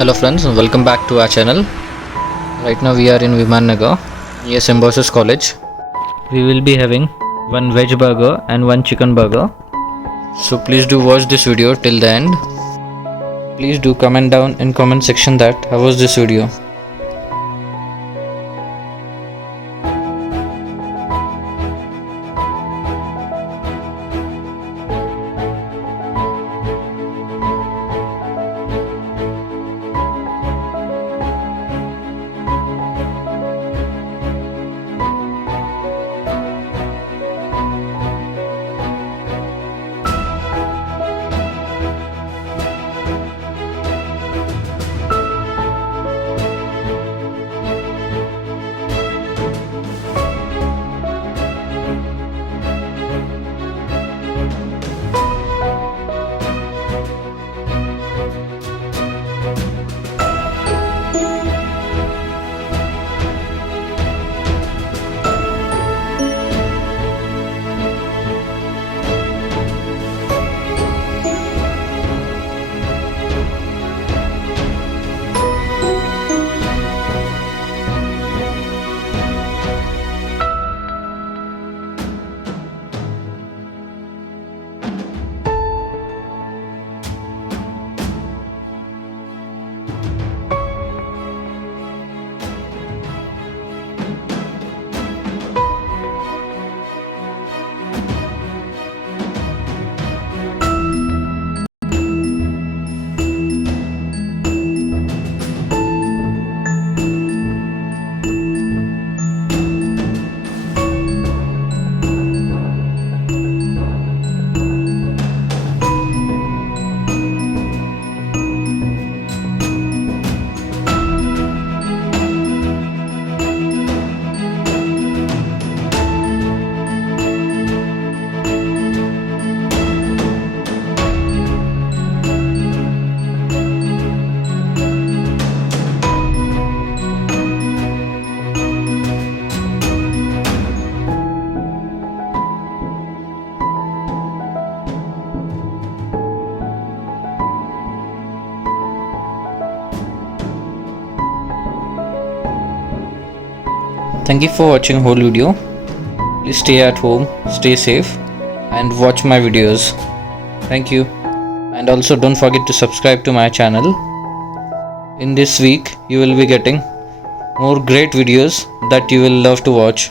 Hello friends, and welcome back to our channel. Right now we are in Vimannagar near Symbiosis College. We will be having one veg burger and one chicken burger. So please do watch this video till the end. Please do comment down in comment section that how was this video. Thank you for watching whole video. Please stay at home, stay safe and watch my videos. Thank you. And also don't forget to subscribe to my channel. In this week you will be getting more great videos that you will love to watch.